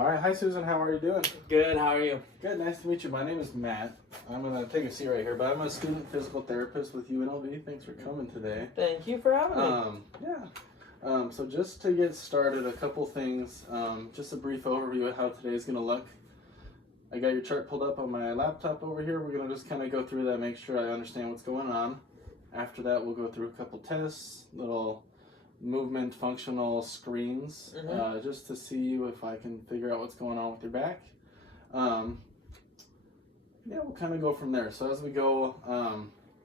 All right. Hi, Susan. How are you doing? Good, how are you? Good. Nice to meet you. My name is Matt. I'm going to take a seat right here, but I'm a student physical therapist with UNLV. Thanks for coming today. Thank you for having me. So just to get started, a couple things. Just a brief overview of how today's going to look. I got your chart pulled up on my laptop over here. We're going to just kind of go through that, make sure I understand what's going on. After that, we'll go through a couple tests, little movement functional screens, just to see if I can figure out what's going on with your back. We'll kind of go from there. So as we go,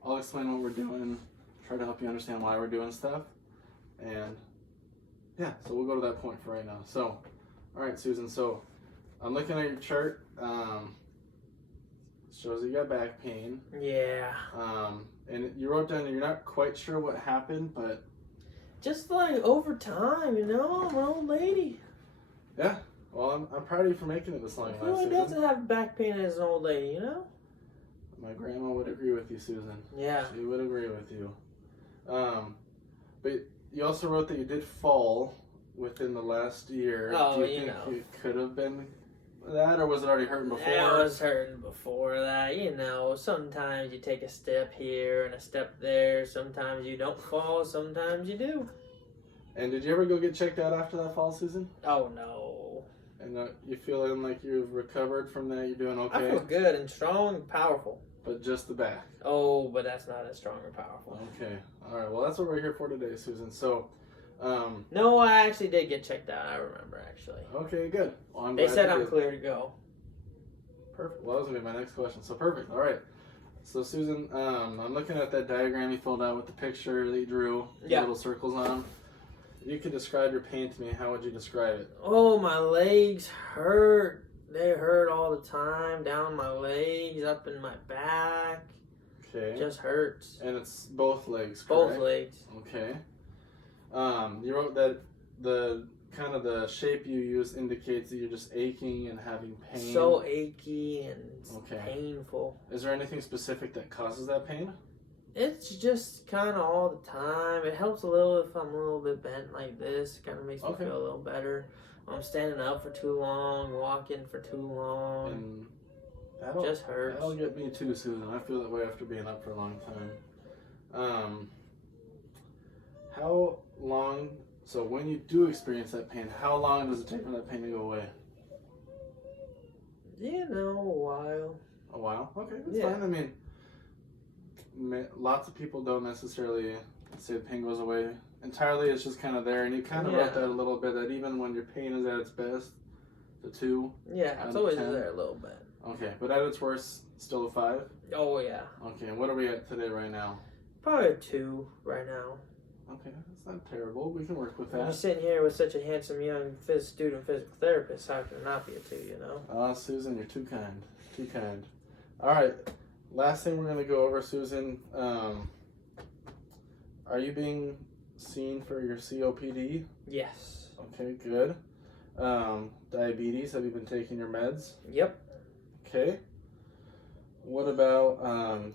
I'll explain what we're doing, try to help you understand why we're doing stuff, and so we'll go to that point for right now. So, all right, Susan, so I'm looking at your chart. It shows that you got back pain. Yeah. And you wrote down that you're not quite sure what happened, but just like over time, I'm an old lady. Yeah, well, I'm proud of you for making it this long. I feel like doesn't have back pain as an old lady, My grandma would agree with you, Susan. Yeah. She would agree with you. But you also wrote that you did fall within the last year. Oh, Do you think it could have been that, or was it already hurting before? Yeah, it was hurting before that. Sometimes you take a step here and a step there. Sometimes you don't fall, sometimes you do. And did you ever go get checked out after that fall, Susan? Oh, no. And you feeling like you've recovered from that? You're doing okay? I feel good and strong and powerful. But just the back? Oh, but that's not as strong or powerful. Okay. All right. Well, that's what we're here for today, Susan. So, no, I actually did get checked out. I remember, actually. Okay, good. Well, they said I'm clear to go. Perfect. Well, that was going to be my next question. So, perfect. All right. So, Susan, I'm looking at that diagram you filled out with the picture that you drew, little circles on. You could describe your pain to me. How would you describe it? Oh, my legs hurt. They hurt all the time. Down my legs, up in my back. Okay. Just hurts. And it's both legs, correct? Both legs. Okay. You wrote that the shape you use indicates that you're just aching and having pain. So achy and painful. Is there anything specific that causes that pain? It's just kind of all the time. It helps a little if I'm a little bit bent like this. It kind of makes me feel a little better. I'm standing up for too long, walking for too long. And just hurts. That'll get me too, Susan. I feel that way after being up for a long time. How long, so when you do experience that pain, how long does it take for that pain to go away? A while. A while? Okay, that's fine. I mean, lots of people don't necessarily say the pain goes away entirely. It's just kind of there, and you kind of wrote that a little bit, that even when your pain is at its best, the 2. Yeah, it's always there a little bit. Okay, but at its worst, still a 5? Oh, yeah. Okay, and what are we at today right now? Probably a 2 right now. Okay, that's not terrible. We can work with that. You're sitting here with such a handsome young student physical therapist. How can it not be a 2, Susan, you're too kind. Too kind. All right, last thing we're going to go over, Susan. Are you being seen for your COPD? Yes. Okay, good. Diabetes, have you been taking your meds? Yep. Okay. What about,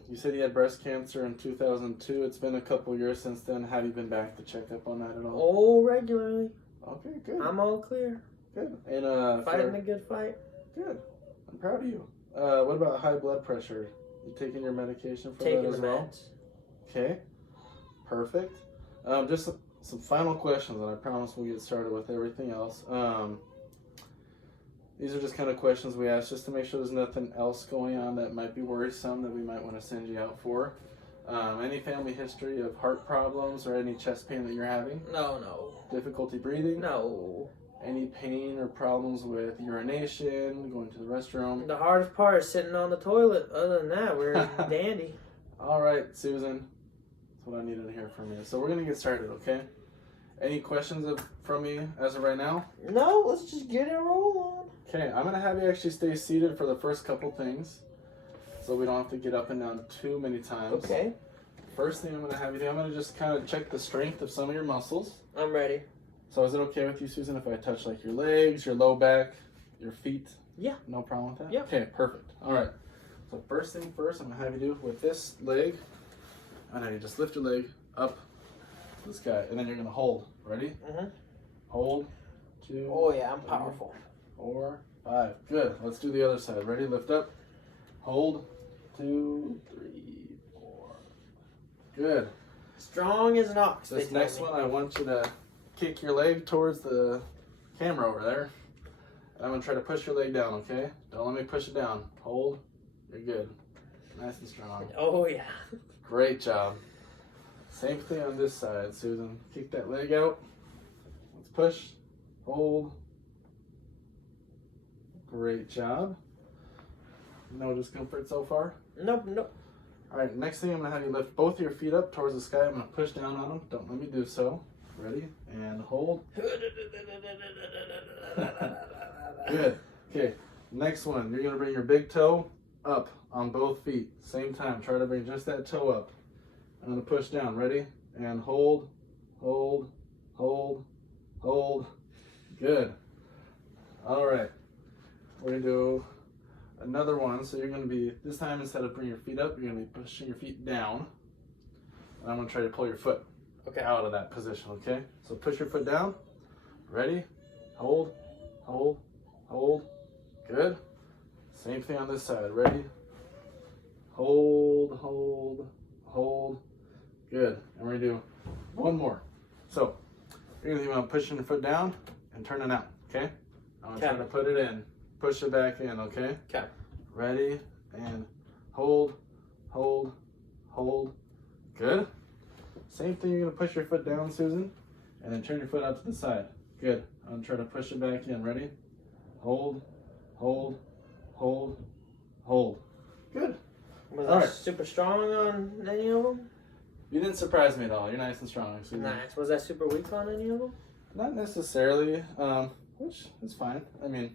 you said you had breast cancer in 2002. It's been a couple years since then. Have you been back to check up on that at all? Oh, regularly. Okay, good. I'm all clear. Good. And fighting a good fight. Good. I'm proud of you. What about high blood pressure? You taking your medication for that as well? Meds. Okay. Perfect. Just some final questions, and I promise we'll get started with everything else. These are just kind of questions we ask just to make sure there's nothing else going on that might be worrisome that we might want to send you out for. Any family history of heart problems or any chest pain that you're having? No. Difficulty breathing? No. Any pain or problems with urination, going to the restroom? The hardest part is sitting on the toilet. Other than that, we're dandy. All right, Susan. That's what I needed to hear from you. So we're going to get started, okay? Any questions from me as of right now? No, let's just get it rolling. Okay, I'm going to have you actually stay seated for the first couple things so we don't have to get up and down too many times. Okay. First thing I'm going to have you do, I'm going to just kind of check the strength of some of your muscles. I'm ready. So is it okay with you, Susan, if I touch like your legs, your low back, your feet? Yeah. No problem with that? Yeah. Okay, perfect. All right. So first thing first, I'm going to have you do with this leg, and then you just lift your leg up this guy, and then you're going to hold. Ready? Mm-hmm. Hold. 2. Oh, yeah, I'm powerful. 4, 5. Good. Let's do the other side. Ready? Lift up. Hold. 2, 3, 4. Good. Strong as an ox. This next one, I want you to kick your leg towards the camera over there. And I'm going to try to push your leg down, okay? Don't let me push it down. Hold. You're good. Nice and strong. Oh, yeah. Great job. Same thing on this side, Susan. Kick that leg out. Let's push. Hold. Great job. No discomfort so far? Nope, nope. All right, next thing I'm going to have you lift both of your feet up towards the sky. I'm going to push down on them. Don't let me do so. Ready? And hold. Good. Okay, next one. You're going to bring your big toe up on both feet. Same time. Try to bring just that toe up. I'm going to push down. Ready? And hold, hold, hold, hold. Good. All right. We're going to do another one. So you're going to be, this time instead of bringing your feet up, you're going to be pushing your feet down. And I'm going to try to pull your foot out of that position, okay? So push your foot down. Ready? Hold, hold, hold. Good. Same thing on this side. Ready? Hold, hold, hold. Good. And we're going to do one more. So you're going to want to push your foot down and turn it out, okay? I'm going to try to put it in. Push it back in, okay? Okay. Ready? And hold, hold, hold. Good. Same thing, you're going to push your foot down, Susan, and then turn your foot out to the side. Good. I'm going to try to push it back in. Ready? Hold, hold, hold, hold. Good. Was I super strong on any of them? You didn't surprise me at all. You're nice and strong, Susan. Nice. Was I super weak on any of them? Not necessarily, which is fine. I mean,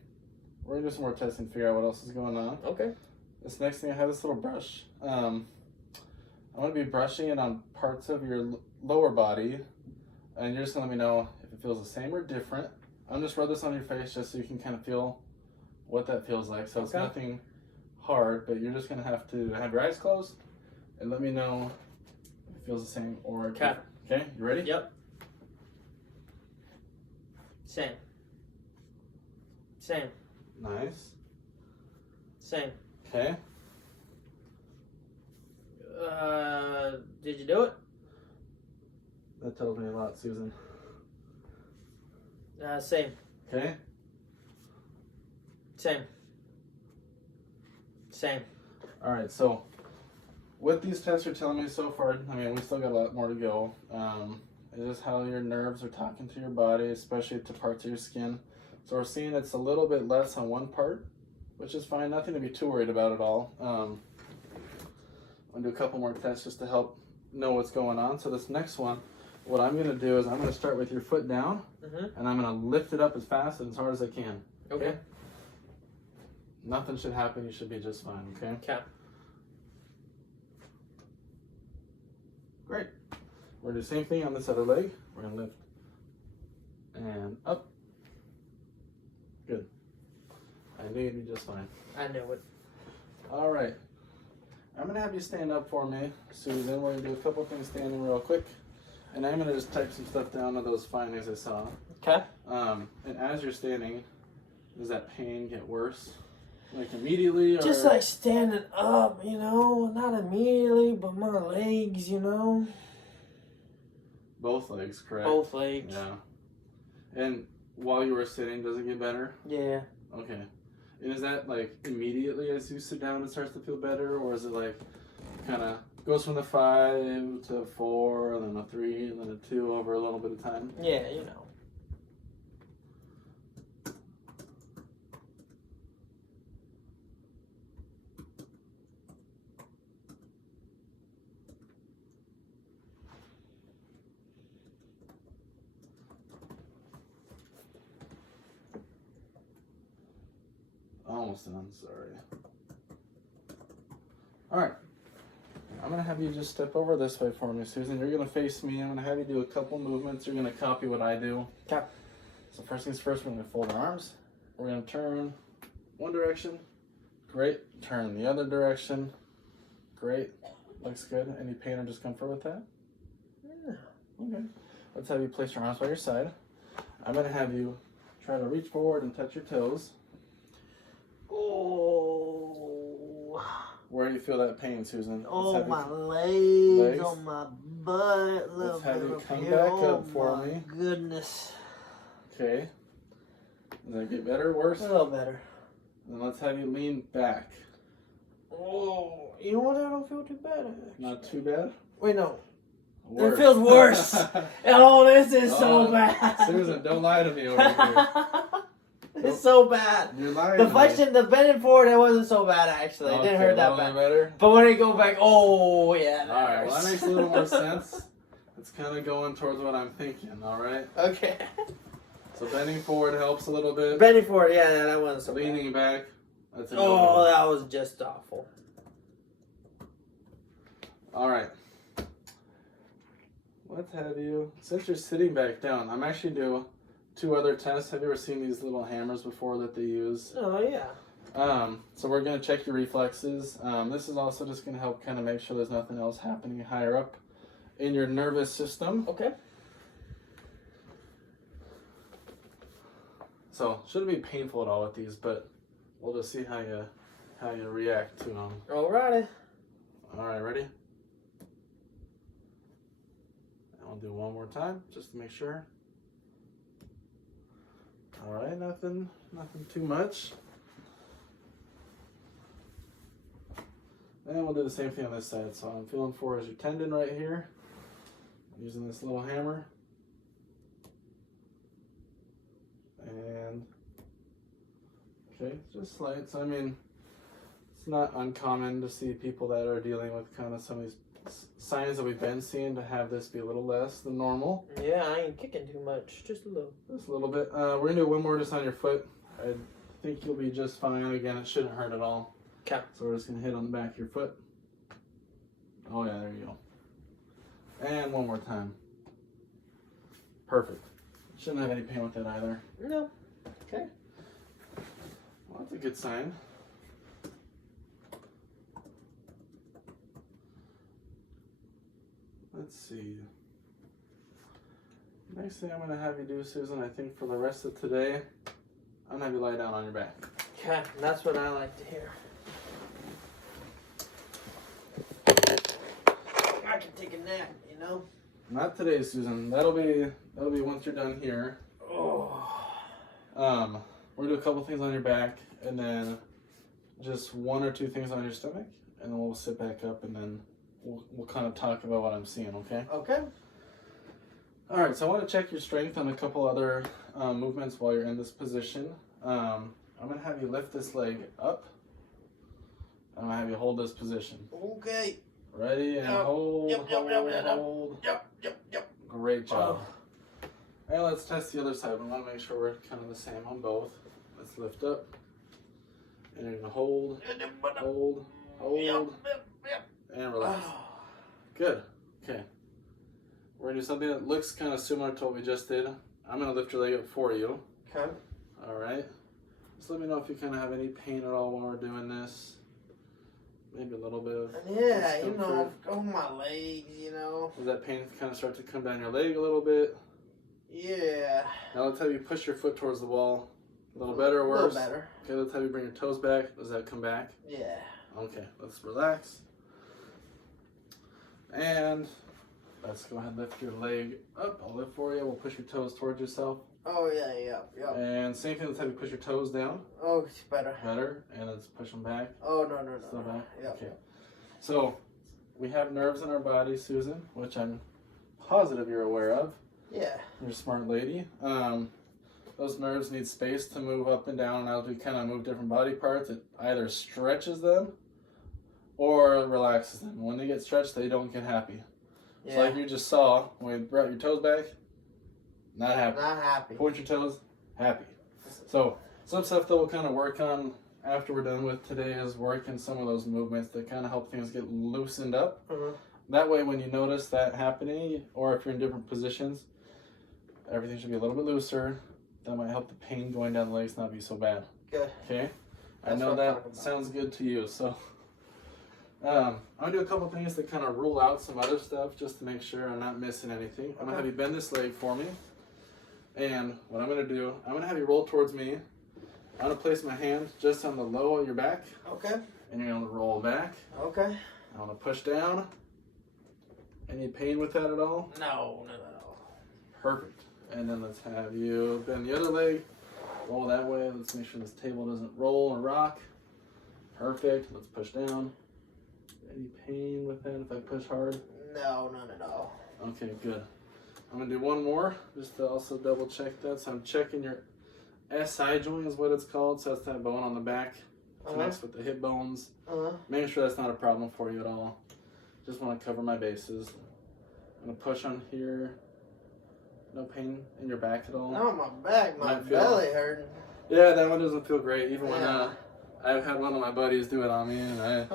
we're going to do some more testing to figure out what else is going on. Okay. This next thing, I have this little brush. I'm going to be brushing it on parts of your lower body, and you're just going to let me know if it feels the same or different. I'm just rub this on your face just so you can kind of feel what that feels like. So it's nothing hard, but you're just going to have your eyes closed and let me know if it feels the same or different. Okay, you ready? Yep. Same. Same. Nice. Same. Okay. Did you do it? That tells me a lot, Susan. Same. Okay. Same. Same. All right, so what these tests are telling me so far, I mean, we still got a lot more to go, is how your nerves are talking to your body, especially to parts of your skin. So we're seeing it's a little bit less on one part, which is fine, nothing to be too worried about at all. I'm going to do a couple more tests just to help know what's going on. So this next one, what I'm going to do is I'm going to start with your foot down, and I'm going to lift it up as fast and as hard as I can. Okay. Nothing should happen. You should be just fine, okay? Okay. Great. We're going to do the same thing on this other leg. We're going to lift and up. Good. I knew you'd be just fine. I knew it. All right. I'm going to have you stand up for me, Susan. We're going to do a couple things standing real quick. And I'm going to just type some stuff down of those findings I saw. Okay. And as you're standing, does that pain get worse? Like immediately? Or? Just like standing up, you know, not immediately, but my legs, you know. Both legs, correct? Both legs. Yeah. And while you were sitting, does it get better? Yeah. Okay. And is that like immediately as you sit down it starts to feel better? Or is it like kind of goes from the 5 to a 4, and then a 3, and then a 2 over a little bit of time? Yeah, you know. Almost done, sorry. Alright. I'm going to have you just step over this way for me, Susan. You're going to face me. I'm going to have you do a couple movements. You're going to copy what I do. Okay. So first things first, we're going to fold our arms. We're going to turn one direction. Great. Turn the other direction. Great. Looks good. Any pain or discomfort with that? Yeah. Okay. Let's have you place your arms by your side. I'm going to have you try to reach forward and touch your toes. Oh. Where do you feel that pain, Susan? Oh, my legs, on my butt. Let's have you come here. back up for me. Goodness. Okay. Does that get better or worse? A little better. Then let's have you lean back. Oh, you know what? I don't feel too bad. Actually. Not too bad? Wait, no. Worse. It feels worse. Oh, this is so bad. Susan, don't lie to me over here. It's so bad. You're lying. The flexion, the bending forward, it wasn't so bad actually. It didn't hurt that bad. Better? But when it go back, oh yeah. Alright, well that makes a little more sense. It's kind of going towards what I'm thinking, alright? Okay. So bending forward helps a little bit. Bending forward, yeah, that wasn't so Leaning bad. back, that's a Oh, that was just awful. Alright. Let's have you, since you're sitting back down, I'm actually doing 2 other tests. Have you ever seen these little hammers before that they use? Oh, yeah. So we're going to check your reflexes. This is also just going to help kind of make sure there's nothing else happening higher up in your nervous system. Okay. So shouldn't be painful at all with these, but we'll just see how you react to them. Alrighty. All right, ready? I'll do one more time just to make sure. All right, nothing too much. And we'll do the same thing on this side. So I'm feeling for is your tendon right here. I'm using this little hammer. And, okay, just slight. So I mean, it's not uncommon to see people that are dealing with kind of some of these signs that we've been seeing to have this be a little less than normal. Yeah, I ain't kicking too much, just a little. Just a little bit. We're gonna do one more just on your foot. I think you'll be just fine. Again, it shouldn't hurt at all. Okay. So we're just gonna hit on the back of your foot. Oh yeah, there you go. And one more time. Perfect. Shouldn't have any pain with that either. No. Okay. Well, that's a good sign. Let's see. Next thing I'm going to have you do, Susan, I think for the rest of today, I'm going to have you lie down on your back. Okay, that's what I like to hear. I can take a nap, you know? Not today, Susan. That'll be once you're done here. Oh. We're gonna do a couple things on your back, and then just 1 or 2 things on your stomach, and then we'll sit back up, and then we'll kind of talk about what I'm seeing. Okay? Okay. All right. So I want to check your strength on a couple other movements while you're in this position. I'm gonna have you lift this leg up. I'm gonna have you hold this position. Okay. Ready and hold. Hold. Yep. Great job. And let's test the other side. We want to make sure we're kind of the same on both. Let's lift up. And you're going to hold, and relax. Good. Okay. We're going to do something that looks kind of similar to what we just did. I'm going to lift your leg up for you. Okay. All right. Just let me know if you kind of have any pain at all while we're doing this. Maybe a little bit of yeah, you know, on my legs, you know. Does that pain kind of start to come down your leg a little bit? Yeah. Now let's have you push your foot towards the wall. A little better or worse? A little better. Okay, let's have you bring your toes back. Does that come back? Yeah. Okay, let's relax. And let's go ahead and lift your leg up. I'll lift for you. We'll push your toes towards yourself. Oh, yeah. And same thing, let's have you push your toes down. Oh, it's better. Better. And let's push them back. Oh, no. Still back? Yeah. Okay. So, we have nerves in our body, Susan, which I'm positive you're aware of. Yeah. You're a smart lady. Those nerves need space to move up and down, and as we kind of move different body parts, it either stretches them or relaxes them. When they get stretched, they don't get happy. Yeah. So like you just saw, when you brought your toes back, not happy. Not happy. Point your toes, happy. So some stuff that we'll kind of work on after we're done with today is working some of those movements that kind of help things get loosened up. Mm-hmm. That way when you notice that happening, or if you're in different positions, everything should be a little bit looser. That might help the pain going down the legs not be so bad. Good. Okay? That's I know what that sounds good to you, so I'm going to do a couple things to kind of rule out some other stuff just to make sure I'm not missing anything. I'm going to have you bend this leg for me. And what I'm going to do, I'm going to have you roll towards me. I'm going to place my hand just on the low of your back. Okay. And you're going to roll back. Okay. I'm going to push down. Any pain with that at all? No, none at all. Perfect. And then let's have you bend the other leg. Roll that way. Let's make sure this table doesn't roll or rock. Perfect. Let's push down. Any pain with that if I push hard? No, none at all. Okay, good. I'm going to do one more just to also double check that. So I'm checking your SI joint is what it's called. So that's that bone on the back. Connects with the hip bones. Making sure that's not a problem for you at all. Just want to cover my bases. I'm going to push on here. No pain in your back at all? No, my back, my belly hurting. Yeah, that one doesn't feel great. Even when I've had one of my buddies do it on me, and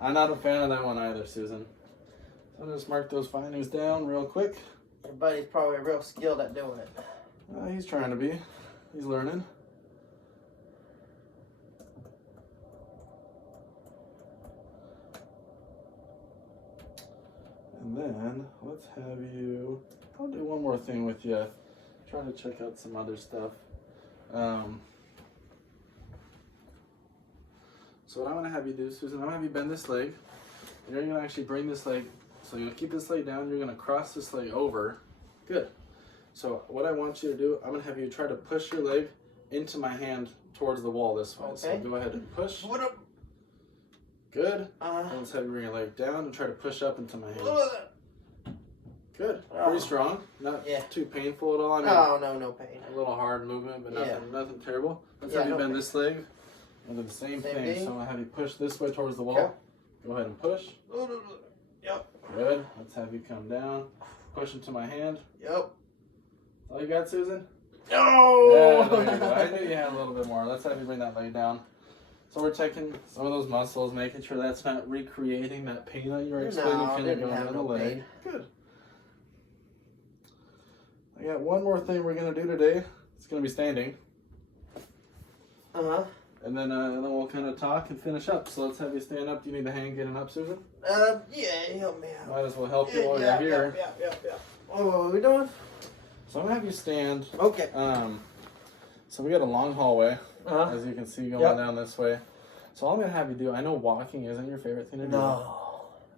I'm not a fan of that one either, Susan. So I'll just mark those findings down real quick. Your buddy's probably real skilled at doing it. He's trying to be. He's learning. And then let's have you. I'll do one more thing with you. Try to check out some other stuff. So what I'm going to have you do, Susan, I'm going to have you bend this leg. You're going to actually bring this leg, so you're going to keep this leg down. You're going to cross this leg over. Good. So what I want you to do, I'm going to have you try to push your leg into my hand towards the wall this way. Okay. So go ahead and push. What up? Good. And let's have you bring your leg down and try to push up into my hand. Good. Pretty strong. Not too painful at all. I mean, no pain. A little hard movement, but nothing terrible. Let's have you bend this leg. And do the same thing. So I'll have you push this way towards the wall. Okay. Go ahead and push. Yep. Good. Let's have you come down. Push into my hand. Yep. All you got, Susan? No! Yeah, there you go. I knew you had a little bit more. Let's have you bring that leg down. So we're checking some of those muscles, making sure that's not recreating that pain that you were explaining kind of going down the leg. Pain. Good. I got one more thing we're going to do today. It's going to be standing. And then we'll kind of talk and finish up. So let's have you stand up. Do you need a hand getting up, Susan? Yeah, help me out. Might as well help you while you're here. Yeah. Oh, what are we doing? So I'm going to have you stand. Okay. So we got a long hallway, as you can see, going down this way. So all I'm going to have you do, I know walking isn't your favorite thing to do. No.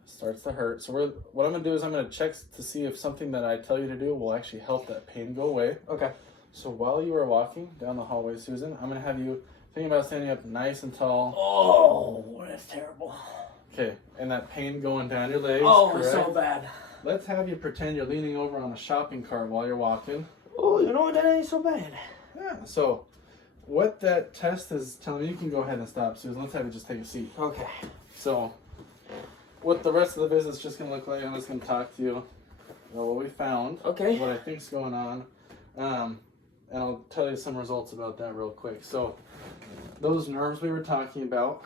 It starts to hurt. So what I'm going to do is I'm going to check to see if something that I tell you to do will actually help that pain go away. Okay. So while you are walking down the hallway, Susan, I'm going to have you think about standing up nice and tall. Oh, that's terrible. Okay, and that pain going down your legs. Oh, correct? It's so bad. Let's have you pretend you're leaning over on a shopping cart while you're walking. Oh, you know what? That ain't so bad. Yeah, so what that test is telling me, you can go ahead and stop, Susan. Let's have you just take a seat. Okay. So what the rest of the visit's just going to look like, I'm just going to talk to you about what we found. Okay. What I think's going on. And I'll tell you some results about that real quick. So those nerves we were talking about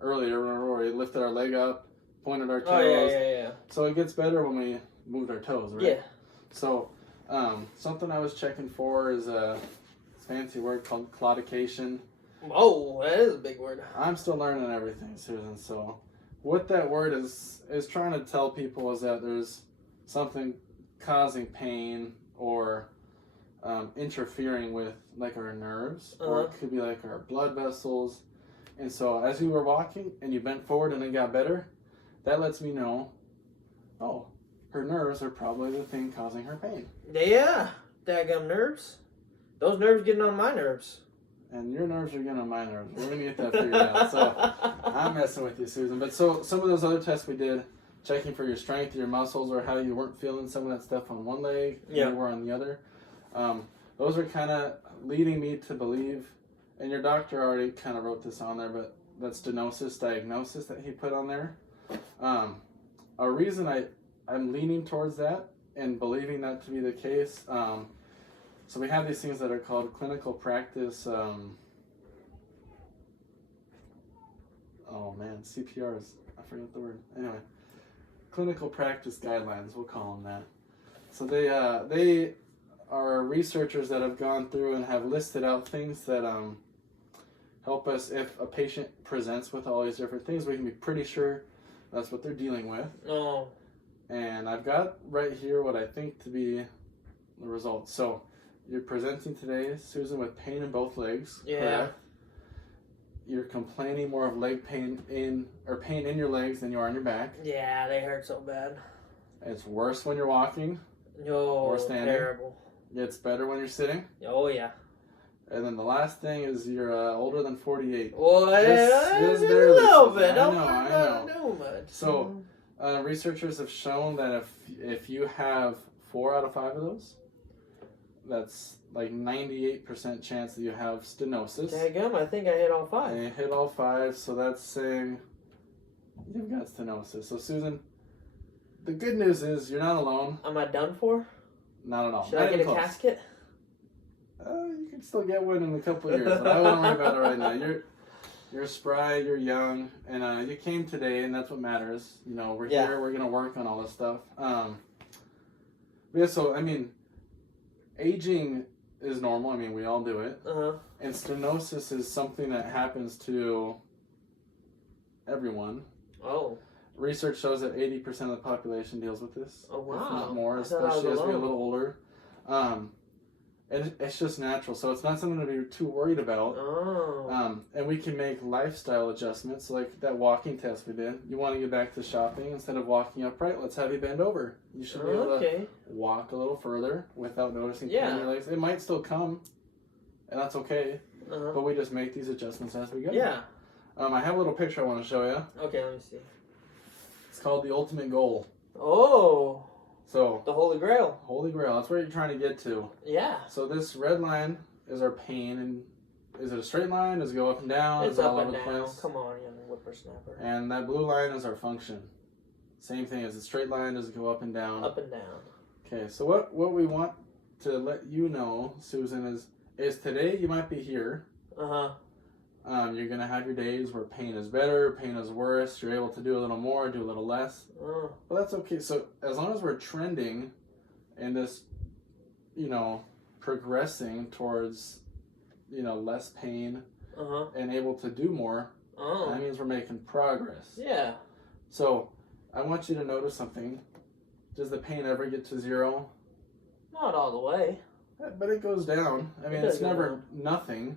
earlier, remember where we lifted our leg up, pointed our toes. Oh, yeah. So it gets better when we moved our toes, right? Yeah. So something I was checking for is a fancy word called claudication. Oh, that is a big word. I'm still learning everything, Susan. So what that word is trying to tell people is that there's something causing pain or interfering with like our nerves, or it could be like our blood vessels. And so as you were walking and you bent forward and it got better, that lets me know, oh, her nerves are probably the thing causing her pain. Yeah, daggum nerves. Those nerves getting on my nerves. And your nerves are getting on my nerves. We're going to get that figured out. So I'm messing with you, Susan. But so some of those other tests we did, checking for your strength, your muscles, or how you weren't feeling some of that stuff on one leg, you were on the other. Those are kind of leading me to believe, and your doctor already kind of wrote this on there, but that stenosis diagnosis that he put on there. A reason I'm leaning towards that and believing that to be the case, so we have these things that are called clinical practice, CPR is, I forget the word. Anyway, clinical practice guidelines, we'll call them that. So they are researchers that have gone through and have listed out things that help us, if a patient presents with all these different things, we can be pretty sure that's what they're dealing with. Oh. And I've got right here what I think to be the results. So you're presenting today, Susan, with pain in both legs. Yeah. Correct? you're complaining more of leg pain in your legs than you are on your back. Yeah, they hurt so bad. It's worse when you're walking or standing. Terrible. It's better when you're sitting. Oh, yeah. And then the last thing is you're older than 48. Well, Just a barely. little bit. I know. Not too much. So, researchers have shown that if you have 4 out of 5 of those, that's like 98% chance that you have stenosis. Daggum, I think I hit all 5. And you hit all 5, so that's saying you've got stenosis. So, Susan, the good news is you're not alone. Am I done for? Not at all. Should I get a casket? You can still get one in a couple of years, but I wouldn't worry about it right now. You're spry, you're young, and you came today, and that's what matters. You know, we're here, we're gonna work on all this stuff. Yeah, so I mean, aging is normal. I mean, we all do it. And stenosis is something that happens to everyone. Oh. Research shows that 80% of the population deals with this. Oh, wow. If not more, especially as we get a little older. And it's just natural, so it's not something to be too worried about. Oh. And we can make lifestyle adjustments, like that walking test we did. You want to get back to shopping, instead of walking upright, let's have you bend over. You should be able to walk a little further without noticing pain in your legs. It might still come, and that's okay. But we just make these adjustments as we go. Yeah. I have a little picture I want to show you. Okay, let me see. It's called the ultimate goal. Oh. So the Holy Grail. Holy Grail. That's where you're trying to get to. Yeah. So this red line is our pain, and is it a straight line? Does it go up and down? It's is it up all and over the down. place? Come on, young whippersnapper. And that blue line is our function. Same thing. Is it straight line? Does it go up and down? Up and down. Okay. So what we want to let you know, Susan, is today you might be here. You're gonna have your days where pain is better, pain is worse. You're able to do a little more, do a little less. But that's okay. So as long as we're trending in this, progressing towards, less pain and able to do more, that means we're making progress. Yeah. So I want you to notice something. Does the pain ever get to 0? Not all the way. But it goes down. I mean, it's never nothing.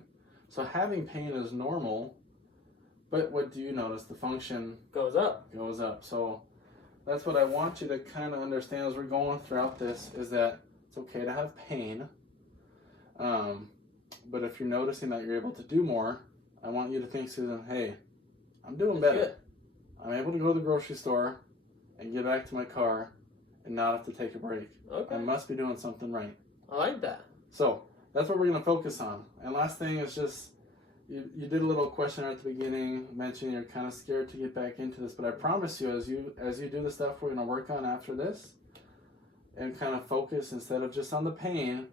So having pain is normal, but what do you notice? The function goes up. So that's what I want you to kind of understand as we're going throughout this, is that it's okay to have pain. But if you're noticing that you're able to do more, I want you to think, Susan, hey, I'm doing better. Good. I'm able to go to the grocery store and get back to my car and not have to take a break. Okay. I must be doing something right. I like that. So that's what we're going to focus on. And last thing is just, you did a little questionnaire at the beginning, mentioning you're kind of scared to get back into this, but I promise you, as you do the stuff we're going to work on after this, and kind of focus instead of just on the pain,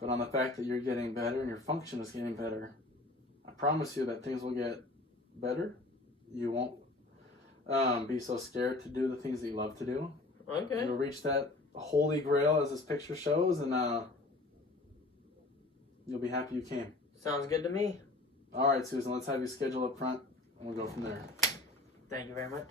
but on the fact that you're getting better and your function is getting better, I promise you that things will get better. You won't be so scared to do the things that you love to do. Okay. You'll reach that holy grail as this picture shows, and you'll be happy you came. Sounds good to me. All right, Susan, let's have you schedule up front, and we'll go from there. Thank you very much.